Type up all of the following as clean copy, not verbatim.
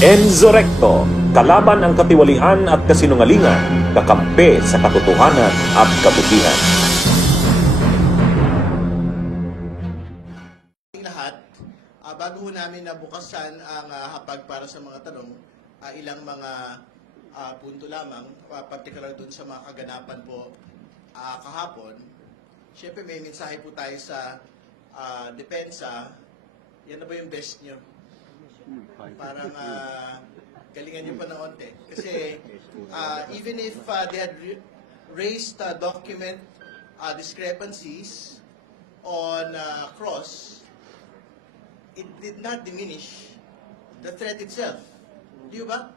Enzo Recto, kalaban ang katiwalian at kasinungalingan, kakampi sa katotohanan at kabutihan. Lahat, bago ho namin nabukasan ang hapag para sa mga tanong, ilang mga punto lamang, particular dun sa mga kaganapan po kahapon. Siyempre may mensahe po tayo sa depensa. Yan na ba yung best nyo? Parang galingan nyo pa ng onte. Kasi even if they had raised document discrepancies on Cross, it did not diminish the threat itself. Di ba?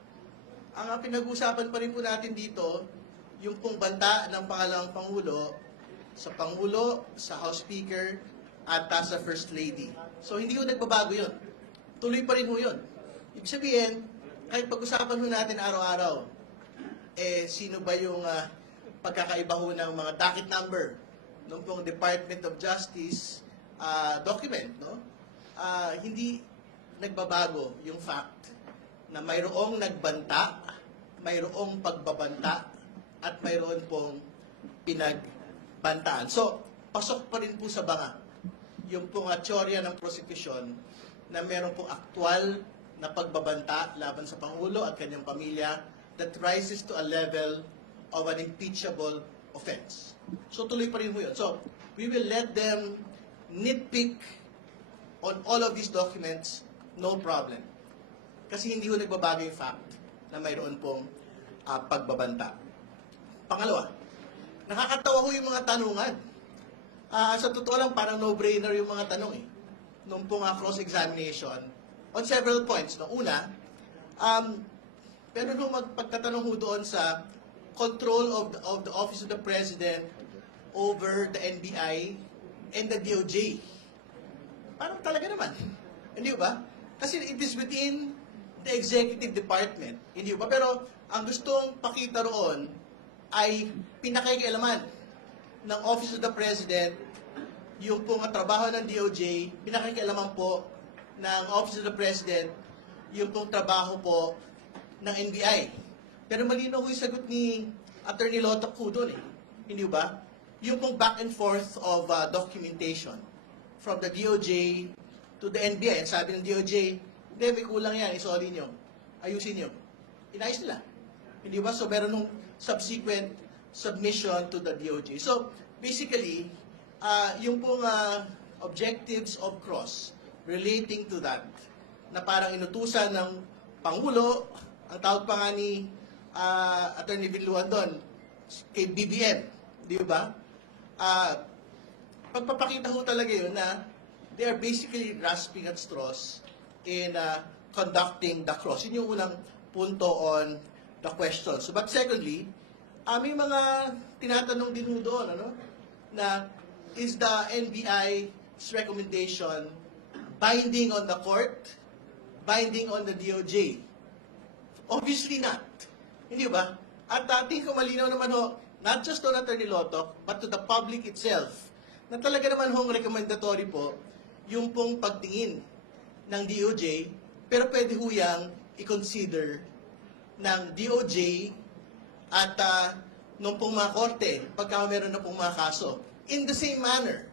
Ang pinag-usapan pa rin po natin dito, yung pong banta ng pangalawang Pangulo, sa House Speaker, at sa First Lady. So hindi ko nagbabago yun. Tuloy pa rin ho yun. Ibig sabihin, kahit pag-usapan ho natin araw-araw, sino ba yung pagkakaiba ho ng mga docket number ng pong Department of Justice document, no? Hindi nagbabago yung fact na mayroong nagbanta, mayroong pagbabanta, at mayroon pong pinagbantaan. So, pasok pa rin po sa banga yung pong teorya ng prosecution na mayroon pong aktwal na pagbabanta laban sa Pangulo at kanyang pamilya that rises to a level of an impeachable offense. So, tuloy pa rin po yun. So, we will let them nitpick on all of these documents, no problem. Kasi hindi ko nagbabago yung fact na mayroon pong pagbabanta. Pangalawa, nakakatawa ko yung mga tanungan. Sa totoo lang, parang no-brainer yung mga tanong eh. Nung pong cross-examination on several points. No? Una, pero nung magpagtatanong ho doon sa control of the Office of the President over the NBI and the DOJ. Parang talaga naman. Hindi ba? Kasi it is within the executive department. Hindi ba? Pero ang gustong pakita roon ay pinakikialaman ng Office of the President, yung pong trabaho ng DOJ, pinakikialaman po ng Office of the President, yung pong trabaho po ng NBI. Pero malinaw ko yung sagot ni Attorney Lotoc po doon eh. Hindi ba? Yung pong back and forth of documentation from the DOJ to the NBI. And sabi ng DOJ, hindi, may kulang yan, isolin nyo, ayusin nyo. Inayos nila. Hindi ba? So meron nung subsequent submission to the DOJ. So basically, yung pong objectives of Cross relating to that, na parang inutusan ng Pangulo, ang tawag pa nga ni Attorney Villuan doon, kay BBM, di ba? Pagpapakita ho talaga yun na they are basically grasping at straws in conducting the Cross. Yun yung unang punto on the question. So, but secondly, may mga tinatanong din ho doon, ano? Na is the NBI's recommendation binding on the court, binding on the DOJ? Obviously not. Hindi ba? At tingin ko malinaw naman ho, not just to Attorney Lotoc, but to the public itself, na talaga naman hong recommendatory po yung pong pagtingin ng DOJ, pero pwede ho yang i-consider ng DOJ at nung pong mga korte, pagka meron na pong mga kaso. In the same manner,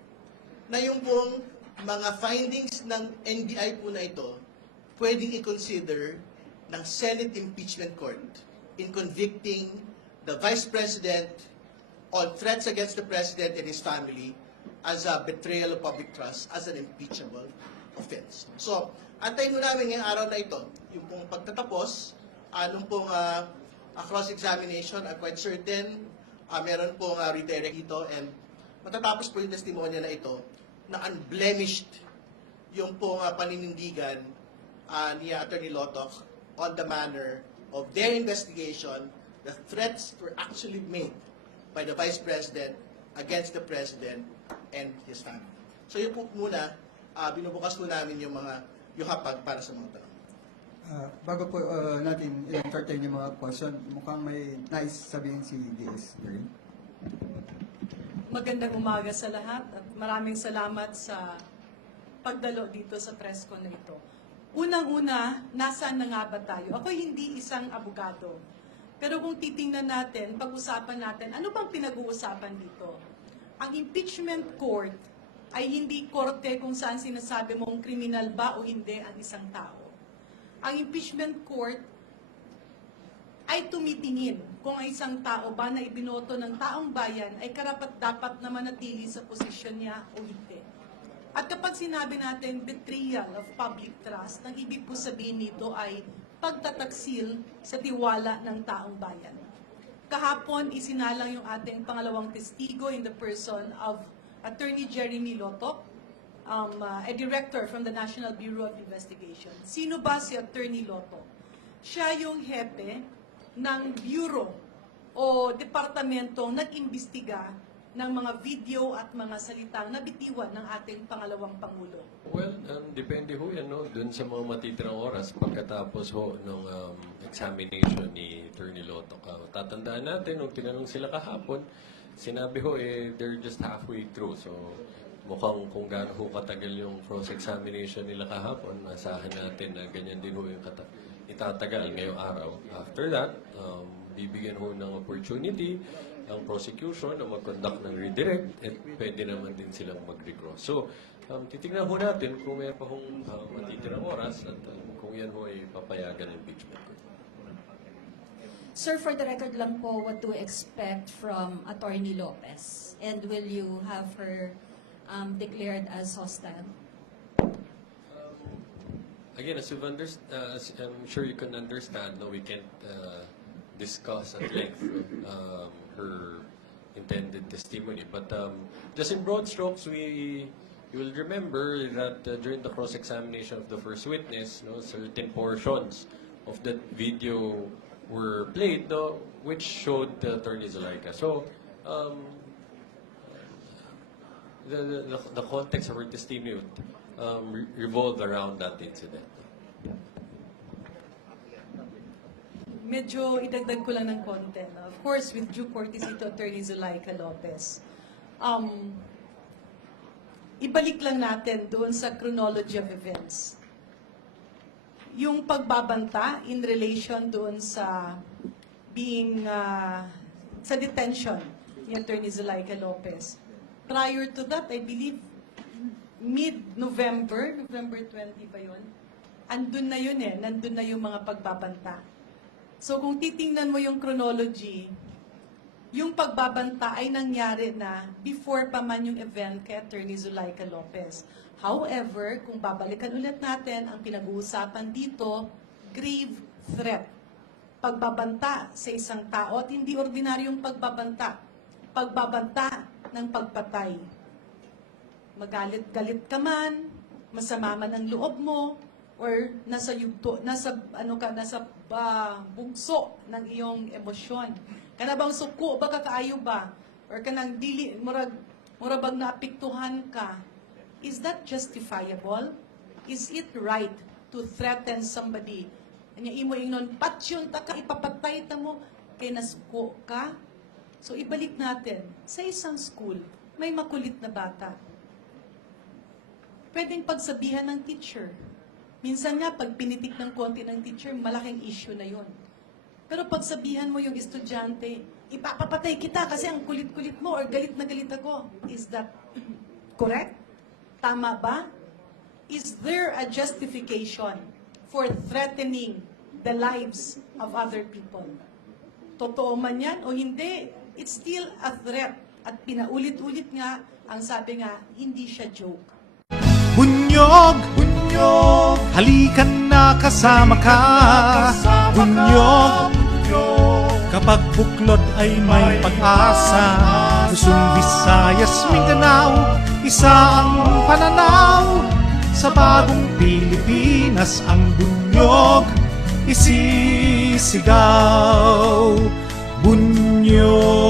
na yung pong mga findings ng NBI po na ito, pwedeng i-consider ng Senate Impeachment Court in convicting the Vice President on threats against the President and his family as a betrayal of public trust, as an impeachable offense. So, antayin mo namin ngayong araw na ito, yung pong pagtatapos, nung pong cross-examination, I'm quite certain, meron pong redirect ito, and matatapos po yung testimonya na ito, na unblemished yung pong paninindigan ni Attorney Lotoc on the manner of their investigation, the threats were actually made by the Vice President against the President and his family. So yun po muna, binubukas po namin yung hapag para sa mga tanong. Bago po natin i-entertain yung mga question, mukhang may nais sabihin si DS. Magandang umaga sa lahat at maraming salamat sa pagdalo dito sa press con na ito. Unang-una, nasaan na nga ba tayo? Ako hindi isang abogado. Pero kung titingnan natin, pag-usapan natin, ano bang pinag-uusapan dito? Ang impeachment court ay hindi korte kung saan sinasabi mong kriminal ba o hindi ang isang tao. Ang impeachment court ay tumitingin kung ang isang tao ba na ibinoto ng taong bayan ay karapat-dapat na manatili sa posisyon niya o hindi. At kapag sinabi natin betrayal of public trust, ang ibig po sabihin nito ay pagtataksil sa tiwala ng taong bayan. Kahapon, isinalang yung ating pangalawang testigo in the person of Attorney Jeremy Lotok, a director from the National Bureau of Investigation. Sino ba si Attorney Lotok? Siya yung hepe ng bureau o departamentong nag-imbestiga ng mga video at mga salitang nabitiwan ng ating pangalawang Pangulo. Well, depende ho yan, no? Dun sa mga matitirang oras pagkatapos ho ng examination ni Attorney Lotok. Tatandaan natin, nung tinanong sila kahapon, sinabi ho, they're just halfway through. So, mukhang kung gaano ho katagal yung cross-examination nila kahapon, asahan natin na ganyan din ho yung itatagal ngayong araw. After that, bibigyan ho ng opportunity ang prosecution na mag-conduct ng redirect at pwede naman din silang mag-recross. So, titignan ho natin kung may pa hong matitirang oras at kung yan ho ay papayagan ng impeachment court. Sir, for the record lang po, what to expect from Attorney Lopez? And will you have her declared as hostile? Again, as I'm sure you can understand, no, we can't discuss at length her intended testimony. But just in broad strokes, you will remember that during the cross-examination of the first witness, no, certain portions of that video were played, no, which showed Attorney Zulaika. So, the context of her testimony revolved around that incident. Medyo idagdag ko lang ng konti. Of course, with due courtesy to Attorney Zulaika Lopez, ibalik lang natin doon sa chronology of events. Yung pagbabanta in relation doon sa sa detention ni Attorney Zulaika Lopez. Prior to that, I believe, mid-November, November 20 ba yun? Andun na yun nandun na yung mga pagbabanta. So kung titingnan mo yung chronology, yung pagbabanta ay nangyari na before pa man yung event kay Attorney Zulaika Lopez. However, kung babalikan ulit natin, ang pinag-uusapan dito, grave threat. Pagbabanta sa isang tao at hindi ordinaryong pagbabanta. Pagbabanta ng pagpatay. Magalit-galit ka man, masama man ang loob mo, or nasa bugso ng iyong emosyon. Kana bang suko ba kakaayo ba? Or kanang dili murag naapektuhan ka? Is that justifiable? Is it right to threaten somebody? Anya imo ingnon patyon ta ka ipapatay ta mo kay nasuko ka? So ibalik natin sa isang school, may makulit na bata. Pwedeng pagsabihan ng teacher. Minsan nga, pag pinitik ng konti ng teacher, malaking issue na yon. Pero pagsabihan mo yung estudyante, ipapapatay kita kasi ang kulit-kulit mo or galit na galit ako. Is that correct? Tama ba? Is there a justification for threatening the lives of other people? Totoo man yan o hindi, it's still a threat. At pinaulit-ulit nga, ang sabi nga, hindi siya joke. Bunyog, bunyog, halikan na kasama ka. Bunyog, kapag buklod ay may pag-asa. Luzon, Visayas, Mindanao, isa ang pananaw. Sa bagong Pilipinas ang bunyog isisigaw. Bunyog.